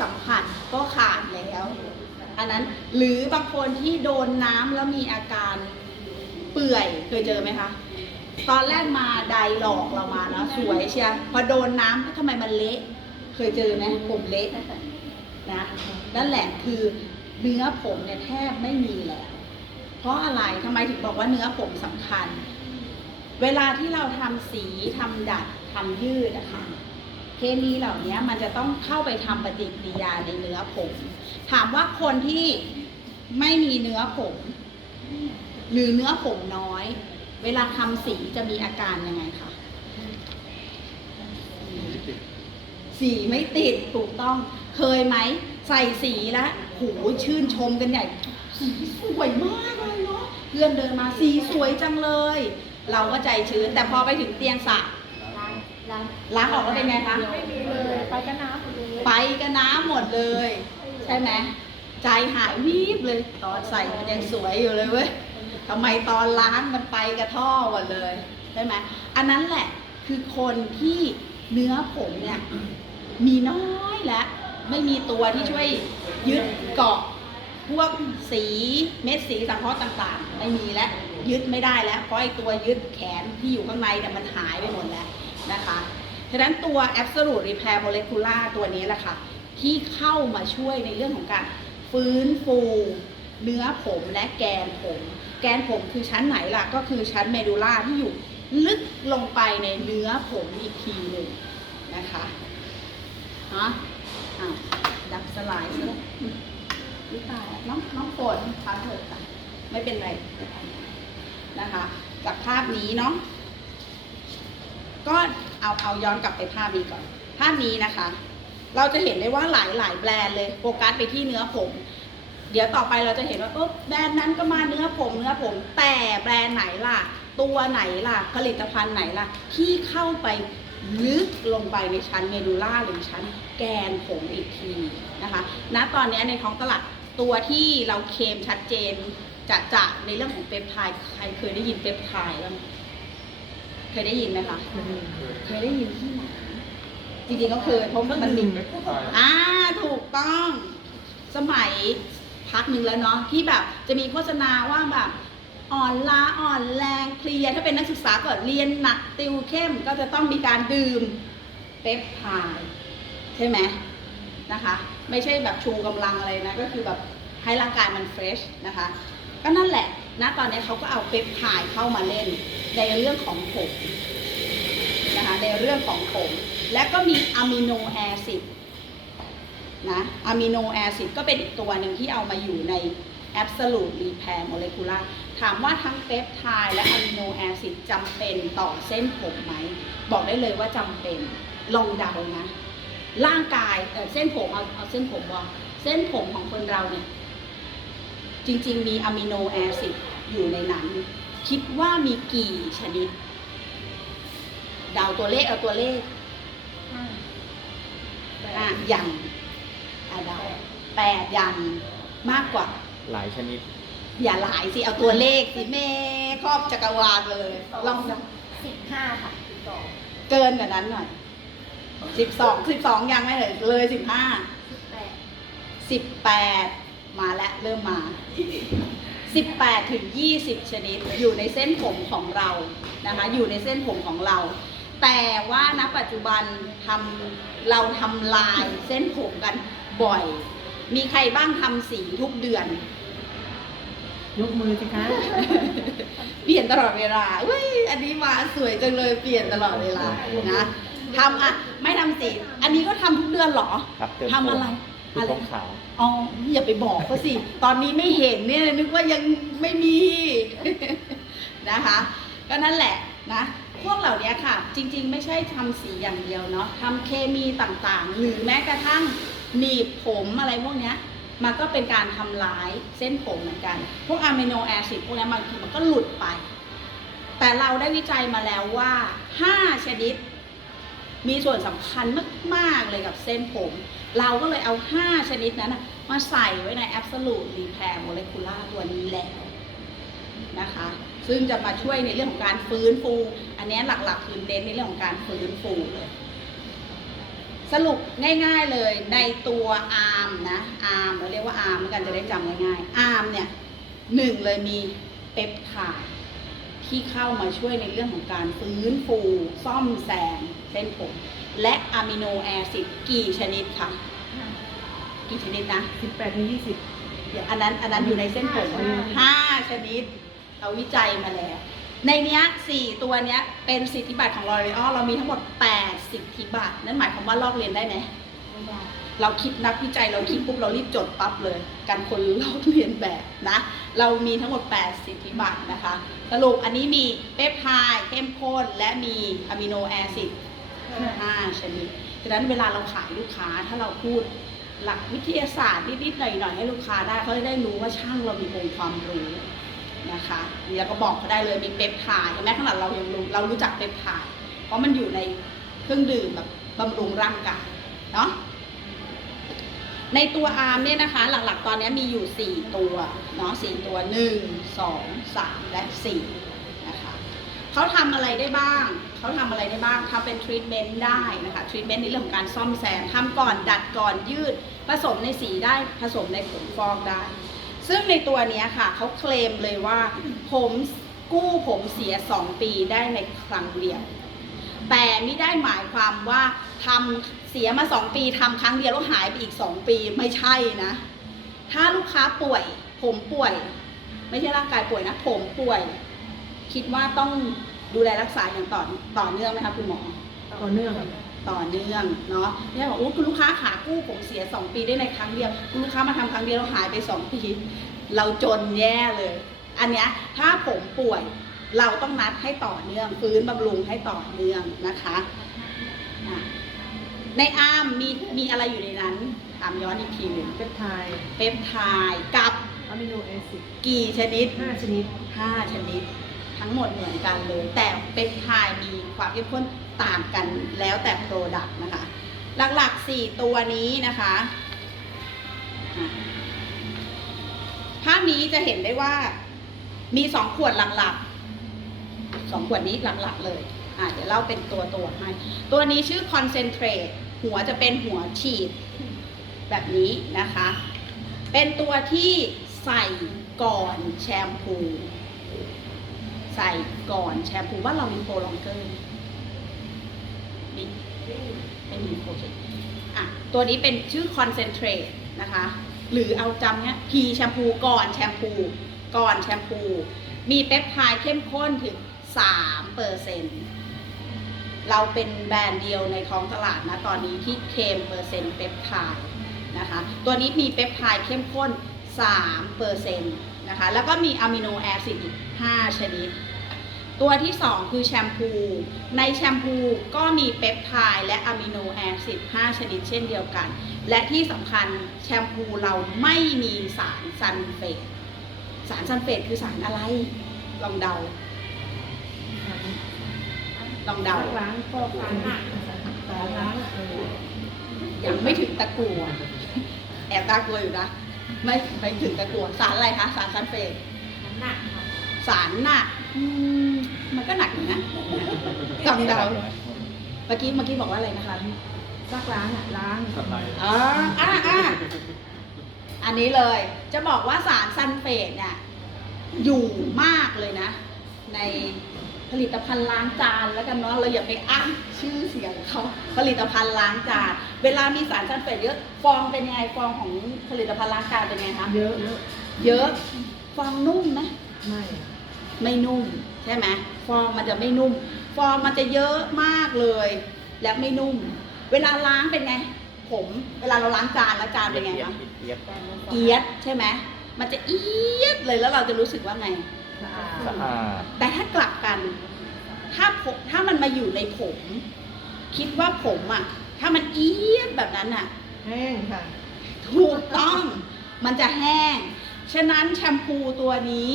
สัมผัสก็ขาดแล้ว อันนั้นหรือบางคนที่โดนน้ำแล้วมีอาการเปื่อยเคยเจอไหมคะ ตอนแรกมาไดหลอกเรามาเนาะสวยเชียพอโดนน้ำทำไมมันเละเคยเจอไหมผมเละนะนั่นแหละคือเนื้อผมเนี่ยแทบไม่มีแล้ว เพราะอะไรทำไมถึงบอกว่าเนื้อผมสำคัญ เวลาที่เราทำสีทำดัดทำยืดอะคะ เคมีเหล่านี้มันจะต้องเข้าไปทำปฏิกิริยาในเนื้อผม ถามว่าคนที่ไม่มีเนื้อผม หรือเนื้อผมน้อย เวลาทำสีจะมีอาการยังไงคะสีไม่ติดถูกต้องเคยไหม ใส่สีแล้วโหชื่นชมกันใหญ่สีสวยมากเลยเนาะเพื่อนเดินมาสีสวยจังเลย เราก็ใจชื้นแต่พอไปถึงเตียงสระ ล้างล้างล้างออกก็เป็นไงคะ ไม่มีเลย ไปก็น้ำหมดเลยไปกับน้ำหมดเลย ใช่ไหมใจหายวีบเลย ตอนใส่มันยังสวยอยู่เลยเว้ยทำไมตอนล้างมันไปกับท่อหมดเลยใช่ไหมอันนั้นแหละคือคนที่เนื้อผมเนี่ยมีน้อยแล้วไม่มีตัวที่ช่วยยึดเกาะพวกสีเม็ดสีสังเคราะห์ต่างๆ ไม่มีแล้วยึดไม่ได้แล้วเพราะไอ้ตัวยึดแขนที่อยู่ข้างในเนี่ยมันหายไปหมดแล้ว นะคะฉะนั้นตัว Absolute Repair Molecular ตัวนี้แหละค่ะ ที่เข้ามาช่วยในเรื่องของการฟื้นฟูเนื้อผมและแกนผม แกนผมคือชั้นไหนล่ะ ก็คือชั้นเมดูล่าที่อยู่ลึกลงไปในเนื้อผมอีกทีหนึ่งนะคะฮะอ้าวดับสลายซะแล้วนี่ตายแล้วน้องน้องฝนพาเถิดค่ะไม่เป็นไรนะคะจากภาพนี้เนาะ ก็เอาเอาย้อนกลับไปภาพนี้ก่อน ภาพนี้นะคะ เราจะเห็นได้ว่าหลายหลายแบรนด์เลยโฟกัสไปที่เนื้อผม เดี๋ยวต่อไปเราจะเห็นว่าเออแบรนด์นั้นก็มาเนื้อผมเนื้อผม แต่แบรนด์ไหนล่ะ ตัวไหนล่ะ ผลิตภัณฑ์ไหนล่ะ ที่เข้าไปลึกลงไปในชั้นเมดูล่าหรือชั้นแกนผมอีกทีนะคะณตอนนี้ในท้องตลาดตัวที่เราเคมชัดเจนจะจะในเรื่องของเปปไทด์ใครเคยได้ยินเปปไทด์บ้าง เคยได้ยินไหมคะ เคยได้ยินที่ไหนจริงๆก็เคยเพราะมันมีอ่าถูกต้อง สมัยพักหนึ่งแล้วเนาะที่แบบจะมีโฆษณาว่าแบบอ่อนล้าอ่อนแรงเพลียถ้าเป็นนักศึกษาก็เรียนหนักติวเข้มก็จะต้องมีการดื่มเปปไทด์ใช่ไหมนะคะ ไม่ใช่แบบชูกำลังอะไรนะ ก็คือแบบให้ร่างกายมันเฟรชนะคะ ก็นั่นแหละ นะตอนนี้เขาก็เอาเปปไทด์เข้ามาเล่นในเรื่องของผมนะคะในเรื่องของผม และก็มีอะมิโนแอซิดนะอะมิโนแอซิดก็เป็นอีกตัวหนึ่งที่เอามาอยู่ใน Absolute Repair Molecular ถามว่าทั้งเปปไทด์และอะมิโนแอซิดจำเป็นต่อเส้นผมไหม บอกได้เลยว่าจำเป็น ลองเดานะ ร่างกายเอ่เส้นผมเอาเอาเส้นผมว่าเส้นผมของคนเราเนี่ย จริงๆ มีอะมิโนแอซิดอยู่ในนั้น คิดว่ามีกี่ชนิดเดาตัวเลขเอาตัวเลขห้าอะยังอะเดาแปดยังมากกว่า หลายชนิด อย่าหลายสิเอาตัวเลขสิแม่ครอบจักรวาลเลยลองดูสิบห้าค่ะสิบสองเกินกว่านั้นหน่อยสิบสองสิบสองยังไม่เลยเลยสิบห้าสิบแปดสิบแปด มาแล้วเริ่มมาสิบแปดถึงยี่สิบชนิด อยู่ในเส้นผมของเรานะคะ อยู่ในเส้นผมของเรา แต่ว่าณปัจจุบันทำเราทำลายเส้นผมกันบ่อย มีใครบ้างทำสีทุกเดือน ยกมือสิคะ เปลี่ยนตลอดเวลาเว้ยอันนี้มาสวยจังเลยเปลี่ยนตลอดเวลานะทำอะ ไม่ทำสี อันนี้ก็ทำทุกเดือนเหรอครับเติม ทำอะไร คืออะไรผมขาวอ๋ออย่าไปบอกเขาสิ ตอนนี้ไม่เห็นเนี่ยนึกว่ายังไม่มีนะคะ ก็นั่นแหละนะพวกเหล่านี้ค่ะ จริงๆ ไม่ใช่ทำสีอย่างเดียวเนาะทำเคมีต่างๆ หรือแม้กระทั่งหนีบผมอะไรพวกเนี้ยมันก็เป็นการทำลายเส้นผมเหมือนกัน พวกอะมิโนแอซิดพวกนี้บางทีมันก็หลุดไป แต่เราได้วิจัยมาแล้วว่า 5 ชนิด มีส่วนสำคัญมากๆเลยกับเส้นผม เราก็เลยเอา 5 ชนิดนั้นมาใส่ไว้ใน Absolute Repair Molecular ตัวนี้แล้วนะคะ ซึ่งจะมาช่วยในเรื่องของการฟื้นฟู อันนี้หลักๆคือเน้นในเรื่องของการฟื้นฟูเลยสรุปง่าย ๆเลยในตัวอาร์มนะอาร์มเราเรียกว่าอาร์มกันจะได้จำง่ายๆอาร์มเนี่ยหนึ่งเลยมีเปปไทด์ ที่เข้ามาช่วยในเรื่องของการฟื้นฟู ซ่อมแซมเส้นผม และอะมิโนแอซิดกี่ชนิดคะกี่ชนิดนะสิบแปดถึงยี่สิบเดี๋ยวอันนั้นอันนั้นอยู่ในเส้นผมห้าห้าชนิด เราวิจัยมาแล้ว ในเนี้ยสี่ตัวเนี้ยเป็นสิทธิบัตรของ L'Oreal เรามีทั้งหมด 8 สิทธิบัตรนั่นหมายความว่าลอกเรียนได้ไหมไม่ได้ เราคิดนักวิจัยเราคิดปุ๊บเรารีบจดปั๊บเลย การคนลอกเรียนแบบนะ เรามีทั้งหมด 8 สิทธิบัตรนะคะ สรุปอันนี้มีเปปไทด์เข้มข้นและมีอะมิโนแอซิด5ชนิดฉะนั้นเวลาเราขายลูกค้าถ้าเราพูดหลักวิทยาศาสตร์นิดๆหน่อยๆให้ลูกค้าได้เขาจะได้รู้ว่าช่างเรามีองค์ความรู้นะคะนี่เราก็บอกเขาได้เลยมีเปปไทด์เห็นไหมขนาดเรายังรู้เรารู้จักเปปไทด์เพราะมันอยู่ในเครื่องดื่มแบบบำรุงร่างกายเนาะ ในตัวอาร์มเนี่ยนะคะหลักๆ ตอนนี้มีอยู่ 4 ตัวเนาะ4ตัว 1 2 3 และ4นะคะเขาทำอะไรได้บ้าง เขาทำอะไรได้บ้างทำเป็นทรีทเมนต์ได้นะคะทรีทเมนต์ในเรื่องของการซ่อมแซมทำก่อนดัดก่อนยืด ผสมในสีได้ผสมในผมฟอกได้ ซึ่งในตัวเนี้ยค่ะเขาเคลมเลยว่า ผมกู้ผมเสีย 2 ปีได้ในครั้งเดียว แต่ไม่ได้หมายความว่าทำ เสียมา2ปีทำครั้งเดียวแล้วหายไปอีก2ปีไม่ใช่นะ ถ้าลูกค้าป่วย ผมป่วย ไม่ใช่ร่างกายป่วยนะ ผมป่วย คิดว่าต้องดูแลรักษาอย่างต่อต่อเนื่องไหมคะคุณหมอ ต่อเนื่องต่อเนื่องเนาะไม่ใช่บอกโอ้คุณลูกค้าขากู้ผมเสีย 2 ปีได้ในครั้งเดียว คุณลูกค้ามาทำครั้งเดียวแล้วหายไป 2 ปี เราจนแย่เลย อันเนี้ยถ้าผมป่วยเราต้องนัดให้ต่อเนื่อง ฟื้นบำรุงให้ต่อเนื่องนะคะอะ ในอาร์มมีมีอะไรอยู่ในนั้นถามย้อนอีกทีหนึ่งเปปไทด์เปปไทด์กับอะมิโนแอซิดกี่ชนิดห้าชนิด 5 ชนิด ทั้งหมดเหมือนกันเลย แต่เป็นไทยมีความเข้มข้นต่างกันแล้วแต่โปรดักต์นะคะ หลักๆ 4 ตัวนี้นะคะอะภาพนี้จะเห็นได้ว่ามี 2 ขวดหลักๆ 2 ขวดนี้หลักๆเลยอะเดี๋ยวเล่าเป็นตัวตัวๆให้ ตัวนี้ชื่อ concentrate หัวจะเป็นหัวฉีดแบบนี้นะคะ เป็นตัวที่ใส่ก่อนแชมพู ใส่ก่อนแชมพูว่าเรามีโปรลองเกอร์มีไม่มีโอเคอะตัวนี้เป็นชื่อคอนเซนเทรตนะคะ หรือเอาจำเนี้ยพีแชมพูก่อนแชมพู ก่อนแชมพู มีเปปไทด์เข้มข้นถึง3เปอร์เซ็นต์ เราเป็นแบรนด์เดียวในท้องตลาดนะตอนนี้ที่เคมเปอร์เซ็นต์เปปไทด์นะคะ ตัวนี้มีเปปไทด์เข้มข้น3เปอร์เซ็นต์นะคะ แล้วก็มีอะมิโนแอซิดอีก 5 ชนิด ตัวที่ 2 คือแชมพู ในแชมพูก็มีเปปไทด์และอะมิโนแอซิด 5 ชนิดเช่นเดียวกัน และที่สำคัญแชมพูเราไม่มีสารซันเฟต สารซันเฟตคือสารอะไร ลองเดา ลองเดาล้างฟอกฟันสารล้างเออยังไม่ถึงตะกัวแอบตากลัวอยู่นะไม่ไม่ถึงตะกัวสารอะไรคะสารซันเฟตน้ำหนักค่ะสารหนักอืมมันก็หนักอยู่นะลองเดาเมื่อกี้เมื่อกี้บอกว่าอะไรนะคะซักล้างอะล้างอ่าอ่าอ่าอันนี้เลยจะบอกว่าสารซันเฟตเนี่ยอยู่มากเลยนะ ใน ผลิตภัณฑ์ล้างจานแล้วกันเนาะเราอย่าไปอ้างชื่อเสียงเขาผลิตภัณฑ์ล้างจานเวลามีสารซันเฟตเยอะฟองเป็นยังไงฟองของผลิตภัณฑ์ล้างจานเป็นยังไงคะเยอะเยอะเยอะฟองนุ่มไหมไม่ไม่นุ่มใช่ไหมฟองมันจะไม่นุ่ม ฟองมันจะเยอะมากเลย และไม่นุ่ม เวลาล้างเป็นไง ผม เวลาเราล้างจานแล้วจานเป็นไงคะแต่มันเอียดใช่ไหมมันจะเอียดเลยแล้วเราจะรู้สึกว่าไง สะอาดสะอาด แต่ถ้ากลับกัน ถ้าผมถ้ามันมาอยู่ในผม คิดว่าผมอะ ถ้ามันเอียดแบบนั้นอะ แห้งค่ะ ถูกต้องมันจะแห้ง ฉะนั้นแชมพูตัวนี้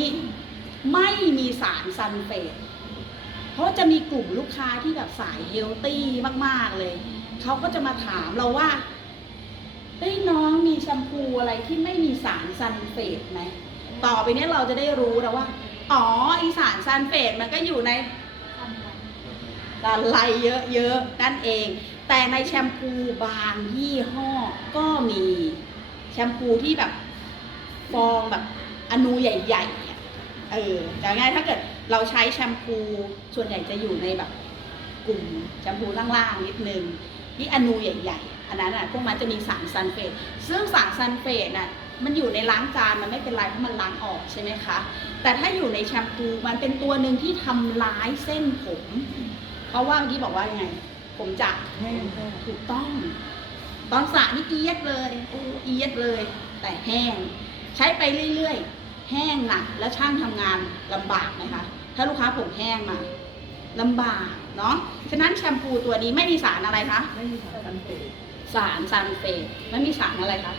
ไม่มีสารซันเฟต เพราะจะมีกลุ่มลูกค้าที่แบบสายเฮลตี้มากๆเลย เขาก็จะมาถามเราว่าเฮ้ยน้องมีแชมพูอะไรที่ไม่มีสารซันเฟตไหม ต่อไปเนี้ยเราจะได้รู้แล้วว่า อ๋อไอสารซันเฟตมันก็อยู่ในทำอะไรอะไรเยอะๆนั่นเอง แต่ในแชมพูบางยี่ห้อก็มีแชมพูที่แบบฟองแบบอนูใหญ่ๆ เออแต่ง่ายถ้าเกิดเราใช้แชมพูส่วนใหญ่จะอยู่ในแบบกลุ่มแชมพูล่างๆนิดนึงที่อนูใหญ่ๆ อันนั้นอะพวกมันจะมีสารซัลเฟตซึ่งสารซัลเฟตน่ะ มันอยู่ในล้างจานมันไม่เป็นไรเพราะมันล้างออกใช่ไหมคะ แต่ถ้าอยู่ในแชมพูมันเป็นตัวหนึ่งที่ทำร้ายเส้นผม เพราะว่าเมื่อกี้บอกว่ายังไง ผมจะแห้งแห้งถูกต้อง ตอนสระนี่เอียดเลยโอ้เอียดเลย แต่แห้ง ใช้ไปเรื่อยๆ แห้งหนักแล้วช่างทำงานลำบากไหมคะถ้าลูกค้าผมแห้งมาลำบากเนาะ ฉะนั้นแชมพูตัวนี้ไม่มีสารอะไรคะ ไม่มีสารกันเตะสารซัลเฟตไม่มีสารอะไรคะ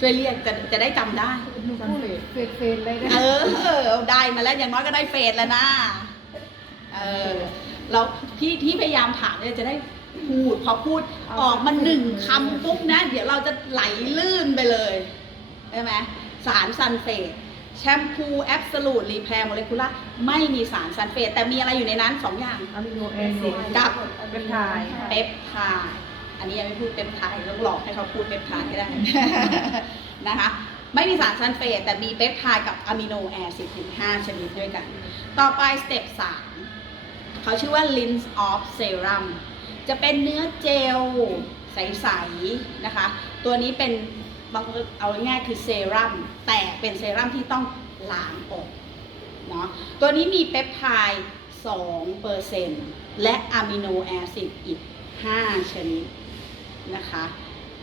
ช่วยเรียกจะจะได้จำได้หนูพูดเฟดเฟดเลยนะเออได้มาแล้วอย่างน้อยก็ได้เฟสแล้วนะเออเราที่ที่พยายามถามเนี่ยจะได้พูดพอพูดออกมาหนึ่งคำปุ๊บนะ เดี๋ยวเราจะไหลลื่นไปเลยใช่ไหมสารซัลเฟตแชมพูแอบสูตรีแพร์โมเลกุลาไม่มีสารซัลเฟตแต่มีอะไรอยู่ในนั้นสองอย่างอะมิโนแอซิดกับเปปไทด์เปปไทด์ อันนี้ยังไม่พูดเปปไทด์ต้องหลอกให้เขาพูดเปปไทด์ให้ได้นะคะ ไม่มีสารซัลเฟตแต่มีเปปไทด์กับอะมิโนแอซิดถึง5ชนิดด้วยกัน ต่อไปสเต็ป3เขาชื่อว่า Lins of Serum จะเป็นเนื้อเจลใสๆนะคะ ตัวนี้เป็นบางคนเอาง่ายๆคือเซรั่มแต่เป็นเซรั่มที่ต้องล้างออกเนาะตัวนี้มีเปปไทด์2%และอะมิโนแอซิดอีก 5 ชนิด นะคะ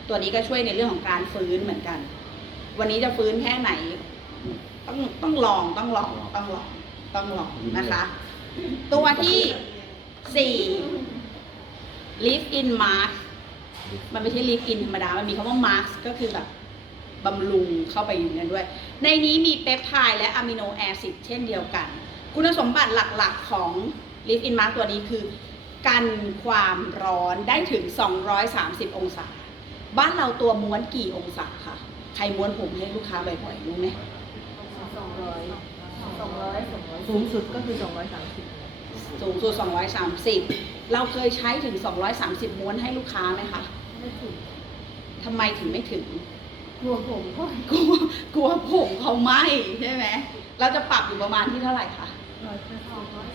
ตัวนี้ก็ช่วยในเรื่องของการฟื้นเหมือนกัน วันนี้จะฟื้นแค่ไหน ต้องต้องลองต้องลองต้องลองต้องลองนะคะ ตัวที่สี่ live in mask มันไม่ใช่ live in ธรรมดา มันมีคำว่า mask ก็คือแบบบำรุงเข้าไปอยู่ในนั้นด้วย ในนี้มีเปปไทด์และอะมิโนแอซิดเช่นเดียวกัน คุณสมบัติหลักๆของ live in mask ตัวนี้คือ กันความร้อนได้ถึง 230 องศา บ้านเราตัวม้วนกี่องศาคะใครม้วนผมให้ลูกค้าบ่อยๆรู้ไหมสองร้อยสองร้อยสองร้อยสูงสุดก็คือ 230 สูงสุด 230 เราเคยใช้ถึง 230 ม้วนให้ลูกค้าไหมคะไม่ถึงทำไมถึงไม่ถึงกลัวผมก็กลัวกลัวผมเขาไหมใช่ไหมเราจะปรับอยู่ประมาณที่เท่าไหร่คะร้อย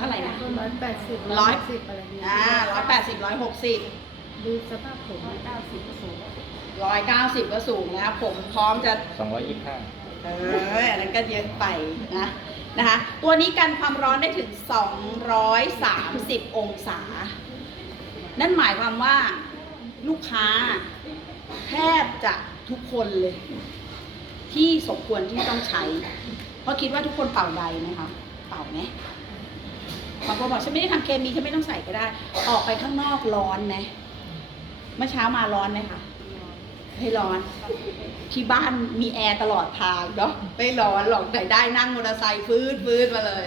ท่าไหร่นะร้อยแปดสิบร้อยสิบอะไรนี้อ่าร้อยแปดสิบร้อยหกสิบดูสภาพผมร้อยเก้าสิบก็สูงร้อยเก้าสิบก็สูงแล้วผมพร้อมจะสองร้อยยี่สิบห้าเอออันนั้นก็เยอะไปนะนะคะ ตัวนี้กันความร้อนได้ถึง 230 องศา นั่นหมายความว่าลูกค้าแทบจะทุกคนเลย ที่สมควรที่ต้องใช้ เพราะคิดว่าทุกคนเป่าใดไหมคะ เป่าไหม บางคนบอกฉันไม่ได้ทำเคมีฉันไม่ต้องใส่ก็ได้ ออกไปข้างนอกร้อนไหมเมื่อเช้ามาร้อนไหมคะไม่ร้อน ที่บ้านมีแอร์ตลอดทางเนาะไม่ร้อนหรอกแต่ได้นั่งมอเตอร์ไซค์ฟื้นฟื้นมาเลย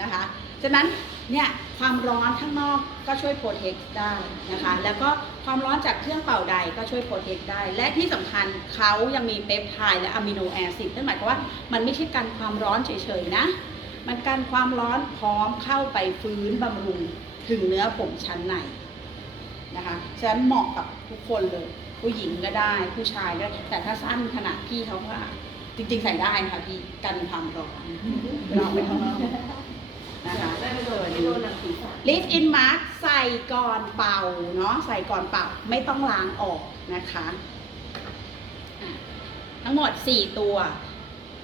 นะคะฉะนั้นเนี่ยความร้อนข้างนอกก็ช่วยโปรเทคได้นะคะ แล้วก็ความร้อนจากเครื่องเป่าใดก็ช่วยโปรเทคได้ และที่สำคัญเขายังมีเปปไทด์และอะมิโนแอซิดนั่นหมายความว่ามันไม่ใช่การความร้อนเฉยๆนะ มันการความร้อนพร้อมเข้าไปฟื้นบำรุงถึงเนื้อผมชั้นในนะคะฉะนั้นเหมาะกับทุกคนเลย ผู้หญิงก็ได้ ผู้ชายก็ได้แต่ถ้าสั้นขนาดพี่เขาก็จริง ๆ ใส่ได้ค่ะพี่กันความร้อนเวลาออกไปข้างนอกนะคะได้ไม่โดนไม่โดนหนังศีรษะลิฟอินมาร์ใส่ก่อนเป่าเนาะใส่ก่อนเป่าไม่ต้องล้างออกนะคะอะทั้งหมด 4 ตัว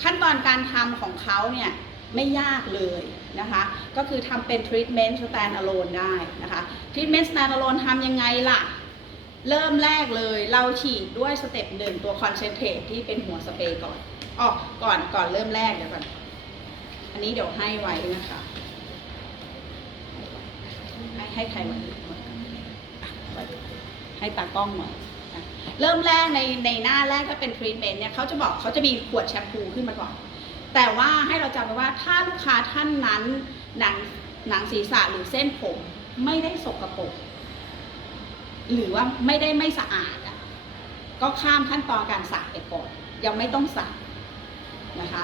ขั้นตอนการทำของเขาเนี่ย ไม่ยากเลยนะคะ ก็คือทำเป็นทรี a เมนต์ stand alone ได้นะคะทรี a เมนต์ stand alone ทำยังไงล่ะ เริ่มแรกเลยเราฉีดด้วยสเต็ปหนึ่งตัวคอนเซนเทรตที่เป็นหัวสเปรย์ก่อนอ๋อก่อนก่อนเริ่มแรกเดี๋ยวก่อน อันนี้เดี๋ยวให้ไว้นะคะ ให้ให้ใครไว้ให้ตากล้องหน่อยนเริ่มแรกในในหน้าแรกถ้าเป็นทรีทเมนต์เนี่ยเขาจะบอกเขาจะมีขวดแชมพูขึ้นมาก่อน แต่ว่าให้เราจำไว้ว่าถ้าลูกค้าท่านนั้นหนังหนังศีรษะหรือเส้นผมไม่ได้สกปรกหรือว่าไม่ได้ไม่สะอาดอะก็ข้ามขั้นตอนการสระไปก่อนยังไม่ต้องสระนะคะ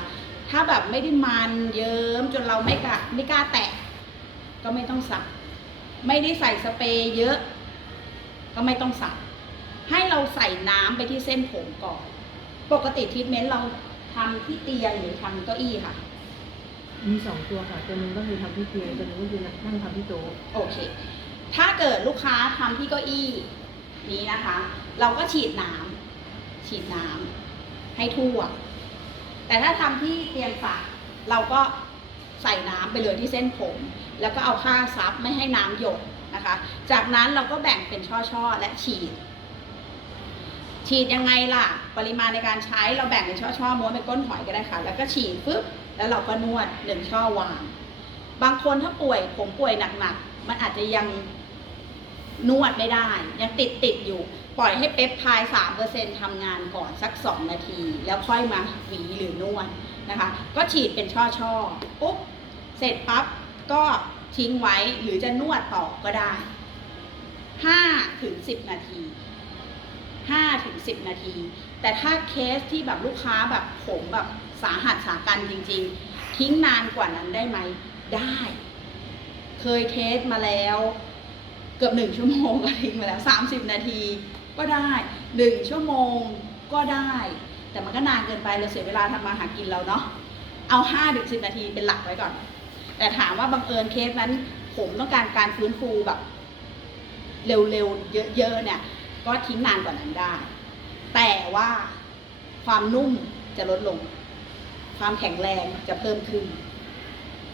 ถ้าแบบไม่ได้มันเยิ้มจนเราไม่กล้าไม่กล้าแตะ ก็ไม่ต้องสระไม่ได้ใส่สเปรย์เยอะ ก็ไม่ต้องใส่ให้เราใส่น้ำไปที่เส้นผมก่อน ปกติทรีทเมนต์เรา ทำที่เตียงหรือทำเก้าอี้ค่ะ มีสองตัวค่ะ ตัวหนึงก็คือทำที่เตียงตัวหนึงก็คือนั่งทำที่โต๊ะโอเค ถ้าเกิดลูกค้าทำที่เก้าอี้นี้นะคะ เราก็ฉีดน้ำฉีดน้ำให้ทั่ว แต่ถ้าทำที่เตียงฝาเราก็ใส่น้ำไปเลยที่เส้นผม แล้วก็เอาผ้าซับไม่ให้น้ำหยดนะคะ จากนั้นเราก็แบ่งเป็นช่อๆและฉีด ฉีดยังไงล่ะ ปริมาณในการใช้เราแบ่งเป็นช่อๆม้วนเป็นก้นหอยก็ได้ค่ะ แล้วก็ฉีดปุ๊บแล้วเราก็นวดหนึ่งช่อวาง บางคนถ้าป่วยผมป่วยหนักๆ มันอาจจะยังนวดไม่ได้ ยังติดติดๆอยู่ ปล่อยให้เปปไทด์สามเปอร์เซ็นทำงานก่อนสักสองนาที แล้วค่อยมาหวีหรือนวดนะคะ ก็ฉีดเป็นช่อๆปุ๊บเสร็จปั๊บก็ทิ้งไว้หรือจะนวดต่อก็ได้ห้าถึงสิบนาที ห้าถึงสิบนาที แต่ถ้าเคสที่แบบลูกค้าแบบผมแบบสาหัสสากันจริง ๆ ทิ้งนานกว่านั้นได้ไหมได้ เคยเทสมาแล้ว เกือบหนึ่งชั่วโมงก็ทิ้งมาแล้วสามสิบนาทีก็ได้หนึ่งชั่วโมงก็ได้ แต่มันก็นานเกินไปเราเสียเวลาทำมาหากินเราเนาะเอาห้าถึงสิบนาทีเป็นหลักไว้ก่อน แต่ถามว่าบังเอิญเคสนั้น ผมต้องการการฟื้นฟูแบบ เร็วๆ เยอะๆเนี่ย ก็ทิ้งนานกว่านั้นได้ แต่ว่าความนุ่มจะลดลง ความแข็งแรงจะเพิ่มขึ้น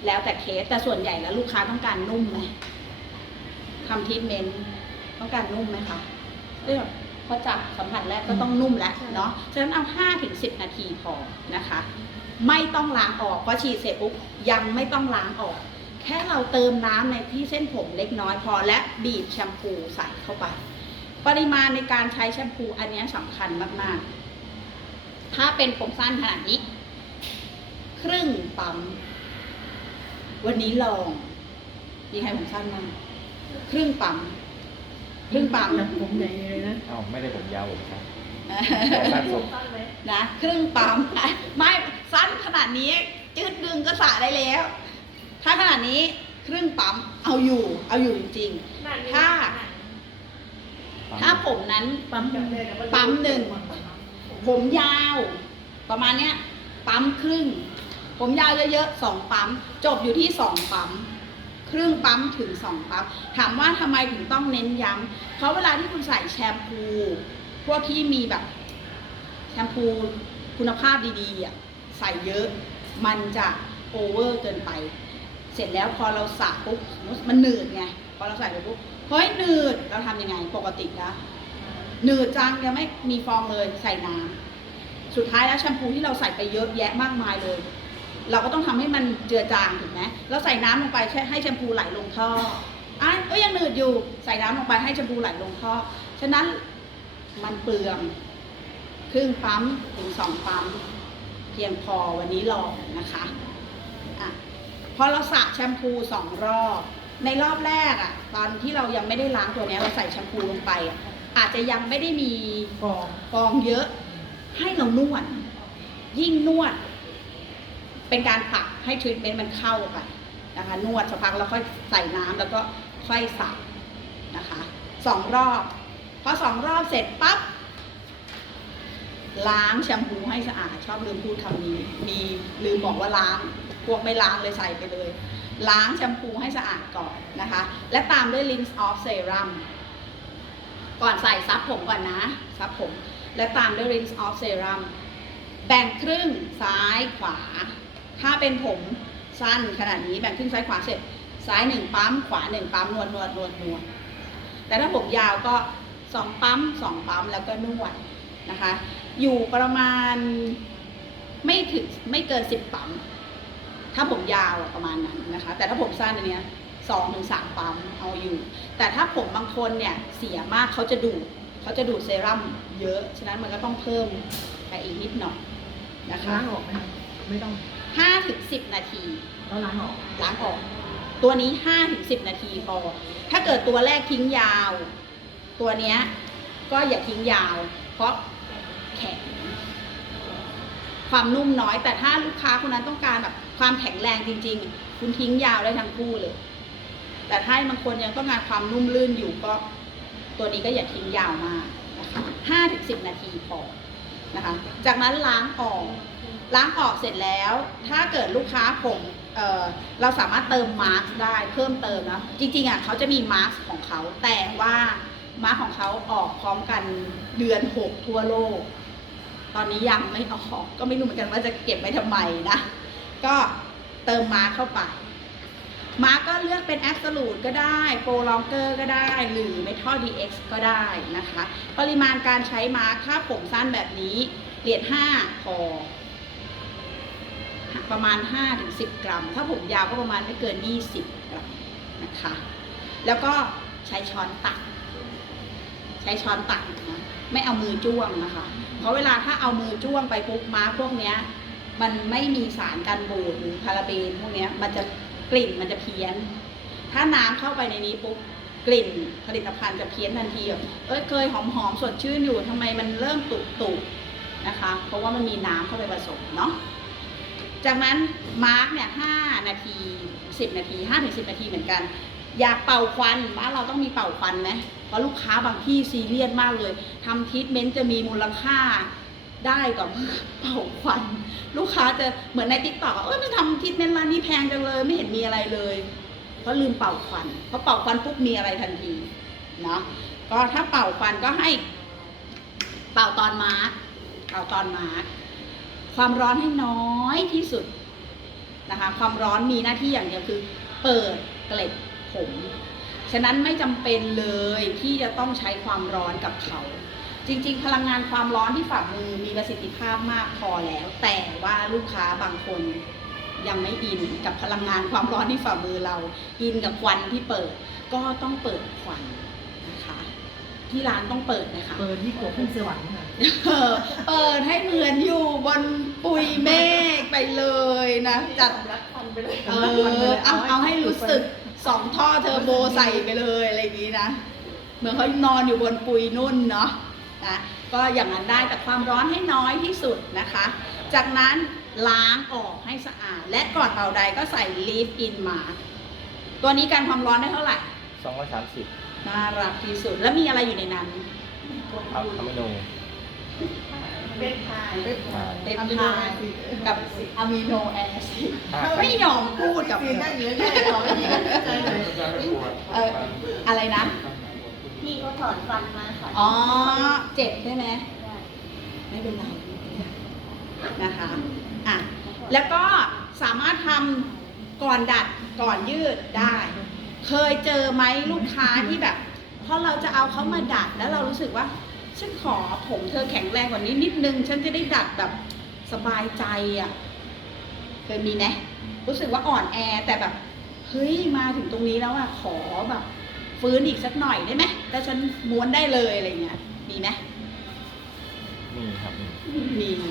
แล้วแต่เคสแต่ส่วนใหญ่แล้วลูกค้าต้องการนุ่มไหมทำทีทเมนต์ต้องการนุ่มไหมคะเอ้ยพอจับสัมผัสแรกก็ต้องนุ่มแล้วเนาะฉะนั้นเอาห้าถึงสิบนาทีพอนะคะ ไม่ต้องล้างออกพอฉีดเสร็จปุ๊บยังไม่ต้องล้างออก แค่เราเติมน้ำในที่เส้นผมเล็กน้อยพอและบีบแชมพูใส่เข้าไป ปริมาณในการใช้แชมพูอันเนี้ยสำคัญมาก ๆ ถ้าเป็นผมสั้นขนาดนี้ ครึ่งปั๊ม วันนี้ลอง มีใครผมสั้นบ้างครึ่งปั๊ม ครึ่งปั๊มแต่ผมใหญ่เลยนะเอ้าไม่ได้ผมยาวผมครับสั้นไหมนะครึ่งปั๊ม ไม่สั้นขนาดนี้ จืดดึงก็สระได้แล้ว ถ้าขนาดนี้ครึ่งปั๊ม เอาอยู่ เอาอยู่จริงถ้าๆ ถ้าผมนั้นปั๊มปั๊มหนึ่งผมยาวประมาณเนี้ยปั๊มครึ่ง ผมยาวเยอะๆสองปั๊ม จบอยู่ที่สองปั๊ม ครึ่งปั๊มถึงสองปั๊ม ถามว่าทำไมถึงต้องเน้นย้ำเพราะเวลาที่คุณใส่แชมพู พวกที่มีแบบ แชมพูคุณภาพดีๆอะใส่เยอะ มันจะโอเวอร์เกินไป เสร็จแล้วพอเราสระปุ๊บสมมติมันหนืดไง พอเราใส่ไปปุ๊บ เฮ้ยหนืดเราทำยังไงปกตินะหนืดจังยังไม่มีฟองเลยใส่น้ำสุดท้ายแล้วแชมพูที่เราใส่ไปเยอะแยะมากมายเลย เราก็ต้องทำให้มันเจือจางถูกไหมเราใส่น้ำลงไปให้แชมพูไหลลงท่ออะก็ยังหนืดอยู่ใส่น้ำลงไปให้แชมพูไหลลงท่อฉะนั้นมันเปลืองครึ่งปั๊มถึงสองปั๊ม เพียงพอวันนี้ลองนะคะอะพอเราสระแชมพูสองรอบ ในรอบแรกอะตอนที่เรายังไม่ได้ล้างตัวเนี้ยเราใส่แชมพูลงไปอะอาจจะยังไม่ได้มีฟองฟองเยอะ ให้เรานวด ยิ่งนวด เป็นการผลักให้ทรีทเมนต์มันเข้าไปนะคะนวดสักพักแล้วค่อยใส่น้ำแล้วก็ค่อยสระนะคะสองรอบพอสองรอบเสร็จปั๊บล้างแชมพูให้สะอาดชอบลืมพูดคำนี้ มีลืมบอกว่าล้าง พวกไม่ล้างเลยใส่ไปเลย ล้างแชมพูให้สะอาดก่อนนะคะ และตามด้วย rinse off serum ก่อนใส่ซับผมก่อนนะซับผม และตามด้วย rinse off serum แบ่งครึ่งซ้ายขวา ถ้าเป็นผมสั้นขนาดนี้แบ่งครึ่งซ้ายขวาเสร็จ ซ้ายหนึ่งปั๊ม ขวาหนึ่งปั๊มนวดนวดนวดนวดแต่ถ้าผมยาวก็สองปั๊มสองปั๊มแล้วก็นวดนะคะ อยู่ประมาณไม่ถึงไม่เกินสิบปั๊ม ถ้าผมยาวอะประมาณนั้นนะคะ แต่ถ้าผมสั้นอันเนี้ยสองถึงสามปั๊มเอาอยู่ แต่ถ้าผมบางคนเนี่ยเสียมากเขาจะดูดเขาจะดูดเซรั่มเยอะ ฉะนั้นมันก็ต้องเพิ่มไปอีกนิดหน่อยนะคะล้างออกไหมคะไม่ต้องห้าถึงสิบนาทีต้องล้างออกล้างออก ตัวนี้ห้าถึงสิบนาทีพอ ถ้าเกิดตัวแรกทิ้งยาว ตัวเนี้ยก็อย่าทิ้งยาว เพราะแข็งความนุ่มน้อย แต่ถ้าลูกค้าคนนั้นต้องการแบบ ความแข็งแรงจริง ๆ คุณทิ้งยาวได้ทั้งคู่เลย แต่ถ้าบางคนยังต้องการความนุ่มลื่นอยู่ก็ ตัวนี้ก็อย่าทิ้งยาวมากนะคะห้าถึงสิบนาทีพอนะคะ จากนั้นล้างออกล้างออกเสร็จแล้ว ถ้าเกิดลูกค้าผมเเราสามารถเติมมาร์กได้เพิ่มเติมนะจริงๆอะเขาจะมีมาร์กของเขาแต่ว่ามาร์กของเขาออกพร้อมกันเดือนหกทั่วโลก ตอนนี้ยังไม่ออกก็ไม่รู้เหมือนกันว่าจะเก็บไว้ทำไมนะ ก็เติมมาเข้าไป มาก็เลือกเป็น Absolute ก็ได้ Pro Longer ก็ได้ หรือ Metal DX ก็ได้นะคะ ปริมาณการใช้มาถ้าผมสั้นแบบนี้เหรียญ5พอประมาณ 5-10 กรัม ถ้าผมยาวก็ประมาณไม่เกิน 20 กรัมนะคะ แล้วก็ใช้ช้อนตัก ใช้ช้อนตักนะไม่เอามือจ้วงนะคะ เพราะเวลาถ้าเอามือจ้วงไปปุ๊บม้าพวกเนี้ย มันไม่มีสารกันบูดหรือพาราเบนพวกนี้มันจะกลิ่นมันจะเพี้ยน ถ้าน้ำเข้าไปในนี้ปุ๊บกลิ่นผลิตภัณฑ์จะเพี้ยนทันทีแบบเอ้ยเคยหอมหอมๆสดชื่นอยู่ทำไมมันเริ่มตุตุๆนะคะ เพราะว่ามันมีน้ำเข้าไปผสมเนาะจากนั้นมาร์กเนี่ยห้านาทีสิบนาทีห้าถึงสิบนาทีเหมือนกัน อยากเป่าควันบ้านเราต้องมีเป่าควันไหมเพราะลูกค้าบางที่ซีเรียสมากเลยทำทรีทเมนต์จะมีมูลค่า ได้ก่อนเป่าควัน ลูกค้าจะเหมือนในติ๊กต็อกเออมันทำทรีทเมนต์ร้านนี้แพงจังเลย ไม่เห็นมีอะไรเลยเพราะลืมเป่าควันเพราะเป่าควันปุ๊บมีอะไรทันทีเนาะก็ถ้าเป่าควันก็ให้ เป่าตอนมาร์กเป่าตอนมาร์กความร้อนให้น้อยที่สุดนะคะ ความร้อนมีหน้าที่อย่างเดียวคือ เปิดเกล็ดผม ฉะนั้นไม่จำเป็นเลยที่จะต้องใช้ความร้อนกับเขา จริง ๆ พลังงานความร้อนที่ฝ่ามือมีประสิทธิภาพมากพอแล้ว แต่ว่าลูกค้าบางคนยังไม่อินกับพลังงานความร้อนที่ฝ่ามือเรา อินกับควันที่เปิด ก็ต้องเปิดควันนะคะ ที่ร้านต้องเปิดนะคะ เปิดที่กบขึ้นสวรรค์ค่ะเออเปิดให้เหมือนอยู่บนปุยเมฆไปเลยนะจัดรักควันไปเลยเออเอาเอาให้รู้สึกสองท่อเทอร์โบใส่ไปเลยอะไรอย่างนี้นะ เหมือนเขานอนอยู่บนปุยนุ่นเนาะ นะก็อย่างนั้นได้แต่ความร้อนให้น้อยที่สุดนะคะ จากนั้นล้างออกให้สะอาด และก่อนเป่าใดก็ใส่ leave in mask ตัวนี้การความร้อนได้เท่าไหร่สองร้อยสามสิบน่ารักที่สุดแล้วมีอะไรอยู่ในนั้นเอาคาเมโนเป็นพายเปปไทด์กับอะมิโนแอซิดไม่ยอมพูดกับนั่งอยู่ได้หรอไม่ดีก็ใจเลยเอออะไรนะ พี่เขาถอนฟันมาค่ะอ๋อ เจ็บใช่ไหมไม่เป็นไรนะคะ อะ แล้วก็สามารถทำก่อนดัดก่อนยืดได้ เคยเจอไหมลูกค้าที่แบบพอเราจะเอาเขามาดัดแล้วเรารู้สึกว่า ฉันขอผมเธอแข็งแรงกว่านี้นิดนึง ฉันจะได้ดัดแบบสบายใจอะ เคยมีไหมรู้สึกว่าอ่อนแอแต่แบบ เฮ้ย มาถึงตรงนี้แล้วอะ ขอแบบ ฟื้นอีกสักหน่อยได้ไหมแล้วฉันม้วนได้เลยอะไรเงี้ยมีไหมนี่ครับนี่มี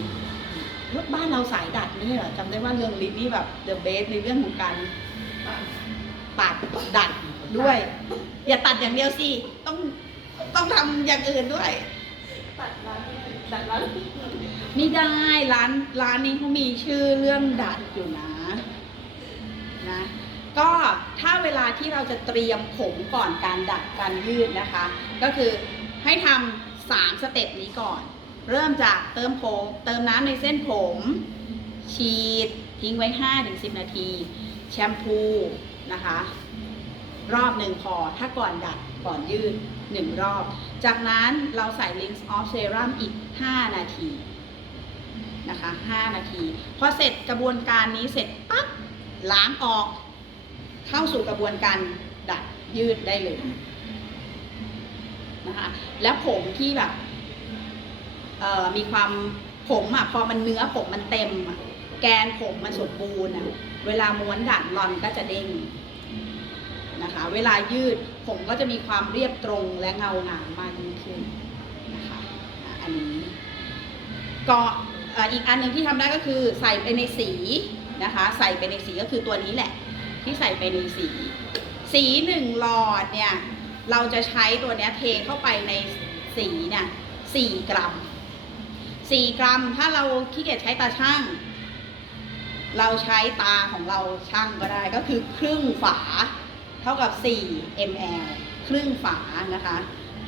รถบ้านเราสายดัดไม่ใช่เหรอจำได้ว่าเรื่องลิ้นนี่แบบเดอะเบสในเรื่องของการตัดดัดด้วย อย่าตัดอย่างเดียวสิต้องต้องทำอย่างอื่นด้วย ตัดร้านตัดร้านไม่ได้ร้านร้านนี้เขามีชื่อเรื่องดัดอยู่นะ นะ ก็ถ้าเวลาที่เราจะเตรียมผมก่อนการดัดการยืดนะคะ ก็คือให้ทำสามสเต็ปนี้ก่อน เริ่มจากเติมผมเติมน้ำในเส้นผม ฉีดทิ้งไว้ 5-10 นาที แชมพูนะคะ รอบหนึ่งพอถ้าก่อนดัดก่อนยืดหนึ่งรอบ จากนั้นเราใส่ Links of Serum อีก 5 นาทีนะคะ 5 นาที พอเสร็จกระบวนการนี้เสร็จปั๊บล้างออก เข้าสู่กระบวนการดัดยืดได้เลยนะคะแล้วผมที่แบบมีความผมอะพอมันเนื้อผมมันเต็ม แกนผมมันสมบูรณ์อะเวลาม้วนดัดรอนก็จะเด้งนะคะ เวลายืดผมก็จะมีความเรียบตรงและเงางามมากยิ่งขึ้นนะคะอันนี้ก็อีกอันหนึ่งที่ทำได้ก็คือใส่ไปในสีนะคะ ใส่ไปในสีก็คือตัวนี้แหละ ที่ใส่ไปในสี สีหนึ่งหลอดเนี่ย เราจะใช้ตัวเนี้ยเทเข้าไปในสีเนี่ยสี่กรัมสี่กรัม ถ้าเราขี้เกียจใช้ตาช่าง เราใช้ตาของเราช่างก็ได้ก็คือครึ่งฝา เท่ากับ4 ml ครึ่งฝานะคะ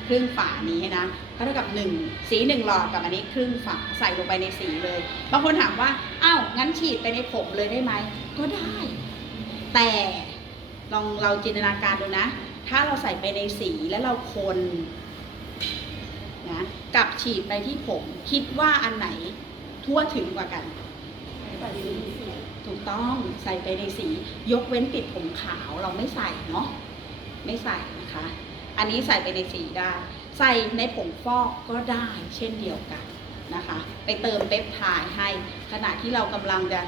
ครึ่งฝานี้นะก็เท่ากับหนึ่งสีหนึ่งหลอดกับอันนี้ครึ่งฝาใส่ลงไปในสีเลย บางคนถามว่าอ้าวงั้นฉีดไปในผมเลยได้ไหม ก็ได้ แต่ลองเราจินตนาการดูนะ ถ้าเราใส่ไปในสีแล้วเราคนนะกับฉีดไปที่ผมคิดว่าอันไหนทั่วถึงกว่ากันถูกต้องใส่ไปในสี ยกเว้นปิดผมขาวเราไม่ใส่เนาะไม่ใส่นะคะ อันนี้ใส่ไปในสีได้ ใส่ในผงฟอกก็ได้เช่นเดียวกันนะคะ ไปเติมเปปไทด์ให้ขณะที่เรากำลังจะ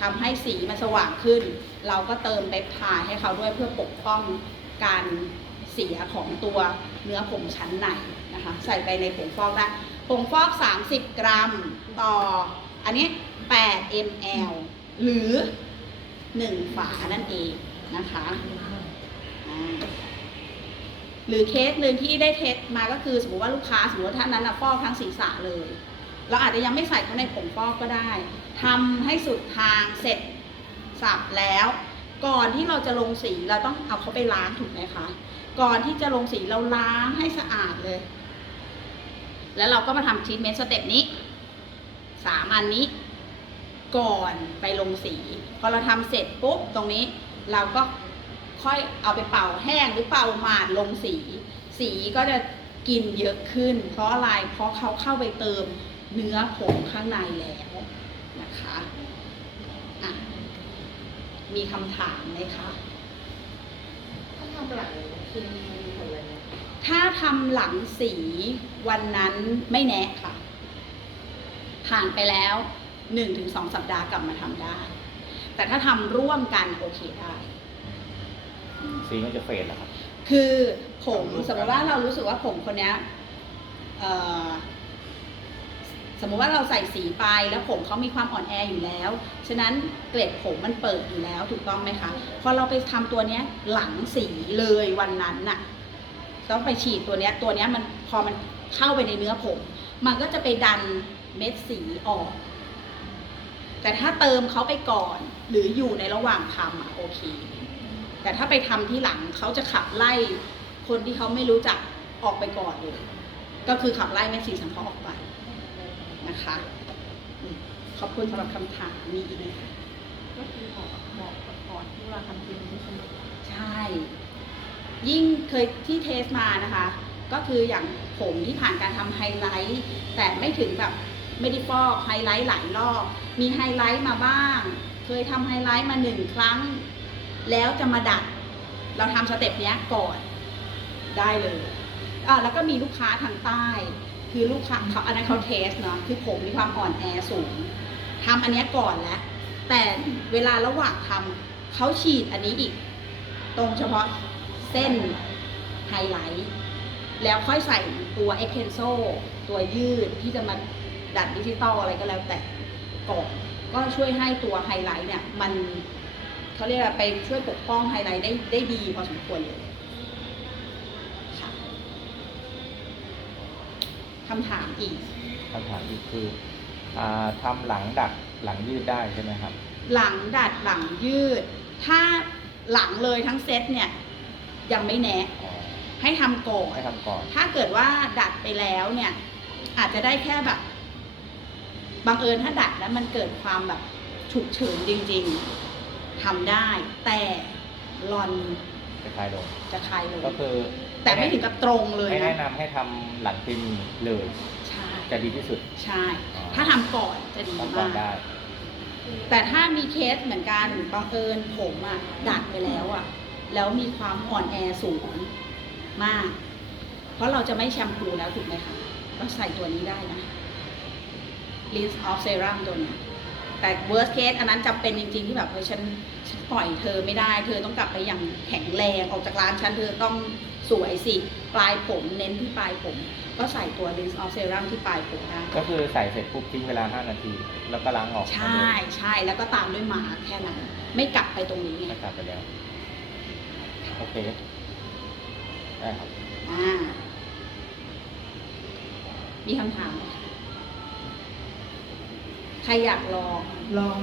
ทำให้สีมันสว่างขึ้น เราก็เติมเปปไทด์ให้เขาด้วยเพื่อปกป้องการเสียของตัวเนื้อผมชั้นในนะคะใส่ไปในผงฟอกได้ผงฟอก 30 กรัมต่ออันนี้ 8 ml หรือ 1 ฝานั่นเองนะคะหรือเคสหนึ่งที่ได้เทสมาก็คือสมมติว่าลูกค้าสมมติว่าท่านนั้นนะฟอกทั้งศีรษะเลย เราอาจจะยังไม่ใส่เขาในผงฟอกก็ได้ ทำให้สุดทางเสร็จสับแล้ว ก่อนที่เราจะลงสีเราต้องเอาเขาไปล้างถูกไหมคะ ก่อนที่จะลงสีเราล้างให้สะอาดเลย แล้วเราก็มาทำทรีทเมนต์สเต็ปนี้สามอันนี้ ก่อนไปลงสี พอเราทำเสร็จปุ๊บตรงนี้ เราก็ค่อยเอาไปเป่าแห้งหรือเป่าหมาดลงสี สีก็จะกินเยอะขึ้น เพราะอะไรเพราะเขาเข้าไปเติมเนื้อผงข้างในแล้ว นะคะอะมีคำถามไหมคะถ้าทำหลังคือมีผลอะไรไหมถ้าทำหลังสีวันนั้นไม่แนะค่ะ ผ่านไปแล้วหนึ่งถึงสองสัปดาห์กลับมาทำได้ แต่ถ้าทำร่วมกันโอเคได้สีมันจะเฟดเหรอครับ คือผมสมมติว่าเรารู้สึกว่าผมคนเนี้ยเอ่อส มมติว่าเราใส่สีไปแล้วผมเขามีความอ่อนแออยู่แล้ว ฉะนั้นเกล็ดผมมันเปิดอยู่แล้วถูกต้องไหมคะพอเราไปทำตัวเนี้ยหลังสีเลยวันนั้นน่ะต้องไปฉีดตัวเนี้ยตัวเนี้ยมันพอมันเข้าไปในเนื้อผม มันก็จะไปดันเม็ดสีออก แต่ถ้าเติมเขาไปก่อน หรืออยู่ในระหว่างทำอะโอเค แต่ถ้าไปทำที่หลังเขาจะขับไล่คนที่เขาไม่รู้จักออกไปก่อนเลย ก็คือขับไล่เม็ดสีสังเคราะห์ออกไป นะคะอืมขอบคุณสำหรับคำถามมีอีกไหมคะก็คือบอกบอกก่อนที่เราทำจริงไม่ใช่ไหมคะใช่ ยิ่งเคยที่เทสมานะคะ ก็คืออย่างผมที่ผ่านการทำไฮไลท์แต่ไม่ถึงแบบไม่ได้ฟอกไฮไลท์หลายรอบ มีไฮไลท์มาบ้าง เคยทำไฮไลท์มาหนึ่งครั้ง แล้วจะมาดัด เราทำสเต็ปเนี้ยก่อนได้เลย อ่าแล้วก็มีลูกค้าทางใต้ คือลูกค้าเขาอันนั้นเขาเทสเนาะคือผมมีความอ่อนแอสูงทำอันนี้ก่อนแล้ว แต่เวลาระหว่างทำเขาฉีดอันนี้อีก ตรงเฉพาะเส้นไฮไลท์แล้วค่อยใส่ตัวเอ็กเ n นโซตัวยืดที่จะมาดัดดิจิตอลอะไรก็แล้วแต่ก่อนก็ช่วยให้ตัวไฮไลท์เนี่ย มันเขาเรียกว่าไปช่วยปกป้องไฮไลท์ได้ได้ดีพอสมควรเลยค่ะ คำถามอีกคำถามอีกคืออ่าทำหลังดัดหลังยืดได้ใช่ไหมครับ หลังดัดหลังยืด ถ้าหลังเลยทั้งเซตเนี่ยยังไม่แนะ อ๋อให้ทำก่อนให้ทำก่อน ถ้าเกิดว่าดัดไปแล้วเนี่ย อาจจะได้แค่แบบบังเอิญถ้าดัดแล้วมันเกิดความแบบฉุกเฉินจริง ๆทำได้ แต่รอน จะคลายลง จะคลายลงก็คือแต่ไม่ถึงกับตรงเลยไม่นะแนะนำให้ทำหลังเคมีเลยใช่จะดีที่สุด ใช่อ๋อถ้าทำก่อนจะดีทำก่อมานกได้แต่ถ้ามีเคสเหมือนกันบังเอิญผมอะดัดไปแล้วอะแล้วมีความอ่อนแอสูงมาก เพราะเราจะไม่แชมพูแล้วถูกไหมคะ ก็ใส่ตัวนี้ได้นะ Rinse off serum ตัวเนี้ย แต่ worst case อันนั้นจำเป็นจริง ๆ ที่แบบเฮ้ยฉันฉันปล่อยเธอไม่ได้ เธอต้องกลับไปอย่างแข็งแรงออกจากร้านฉันเธอต้องสวยสิปลายผมเน้นที่ปลายผม ก็ใส่ตัว Rinse off serum ที่ปลายผมได้ก็คือใส่เสร็จปุ๊บทิ้งเวลา 5 นาที แล้วก็ล้างออกใช่ใช่แล้วก็ตามด้วยมาร์คแค่นั้น ไม่กลับไปตรงนี้ไงจะกลับไปแล้ว โอเคได้ครับอ่ามีคำถามไหม ใครอยากลองลอง